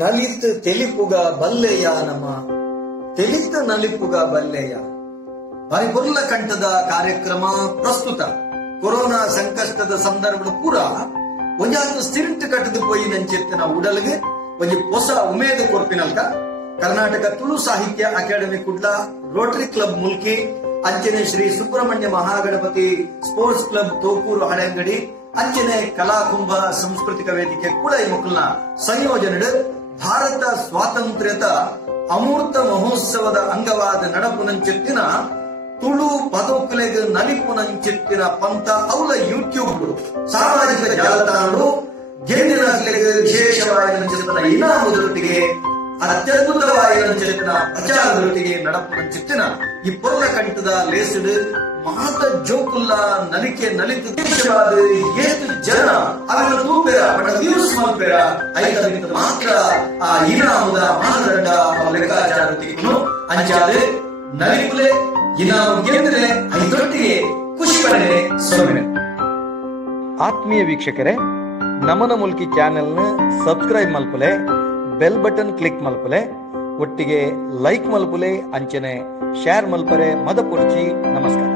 ನಲಿತ್ ತೆಲಿಪುಗ ಬಲ್ಲೆಯ ನಮ ತೆಲಿತ್ ನಲಿಪುಗ ಬಲ್ಲೆಯ ಪರಿಪುರ್ಲ ಕಂಠದ ಕಾರ್ಯಕ್ರಮ ಪ್ರಸ್ತುತ ಕೊರೋನಾ ಸಂಕಷ್ಟದ ಸಂದರ್ಭ ಪೂರ ಒಂಜಾದು ಸ್ಟಿರಿಂಟ್ ಕಟ್ಟದು ಪೋಯಿ ನಂಚೆತ್ತಿನ ಉಡಲ್ಗೆ ಒಂಜಿ ಹೊಸ ಉಮೇದು ಕೊರ್ಪಿನಲ್ಕ ಕರ್ನಾಟಕ ತುಳು ಸಾಹಿತ್ಯ academy Kudla Rotary club Mulki ಅಂಚನೆ ಶ್ರೀ ಸುಬ್ರಹ್ಮಣ್ಯ ಮಹಾಗಣಪತಿ ಸ್ಪೋರ್ಟ್ಸ್ ಕ್ಲಬ್ ತೋಕೂರು ಹಳೆಂಗಡಿ ಅಂಚನೆ ಕಲಾಕುಂಭ ಸಾಂಸ್ಕೃತಿಕ ವೇದಿಕೆ ಕೂಡ ಈ ಮಕ್ಕಳನ್ನ ಸಂಯೋಜನೆ ಭಾರತ ಸ್ವಾತಂತ್ರ್ಯದ ಅಮೂರ್ತ ಮಹೋತ್ಸವದ ಅಂಗವಾದ ನಡಪುನಂಚೆತ್ತಿನ ತುಳು ಪದಕಲೆಗೆ ನಲಿಪುನಂಚೆತ್ತಿನ ಪಂಥ ಅವಳ ಯೂಟ್ಯೂಬ್ ಸಾಮಾಜಿಕ ಜಾಲತಾಣಗಳು ಗೆಂಡಿನ ವಿಶೇಷವಾದ ಇನಾಮದೊಟ್ಟಿಗೆ ಅತ್ಯದ್ಭುತವಾದ ಪ್ರಚಾರದೊಟ್ಟಿಗೆ ನಡಪುನಂಚೆತ್ತಿನ ಈ ಪೊರ್ಲ ಕಂಠದ ಲೇಸಡ್ ಮಾತ ಜೋಕುಲ್ಲ ನಲಿಕೆ ನಲಿತು ದೇಶವಾದ ಏತು ಜನ ಅವರ ತೂಪೆರ ಬಡ ವ್ಯೂಸ್ ಮಲ್ಪೆರ ಐದರಿಂದ ಮಾತ್ರ ಆ ಇನಾಮದ ಮಾನದಂಡ ಲೆಕ್ಕಾಚಾರವನ್ನು ಅಂಚಾದೆ ನಲಿಪುಲೆ ಇನಾಮ ಗೆಂದ್ರೆ ಐದೊಟ್ಟಿಗೆ ಖುಷಿ ಪಡೆ ಸೊನ್ನೆ. ಆತ್ಮೀಯ ವೀಕ್ಷಕರೇ, ನಮನ ಮುಲ್ಕಿ ಚಾನೆಲ್ನ ಸಬ್ಸ್ಕ್ರೈಬ್ ಮಲ್ಪಲೆ, ಬೆಲ್ ಬಟನ್ ಕ್ಲಿಕ್ ಮಲ್ಪಲೆ, ಒಟ್ಟಿಗೆ ಲೈಕ್ ಮಲ್ಪಲೆ, ಅಂಚನೆ ಶೇರ್ ಮಲ್ಪರೆ ಮದ ಪೊರ್ಚಿ. ನಮಸ್ಕಾರ.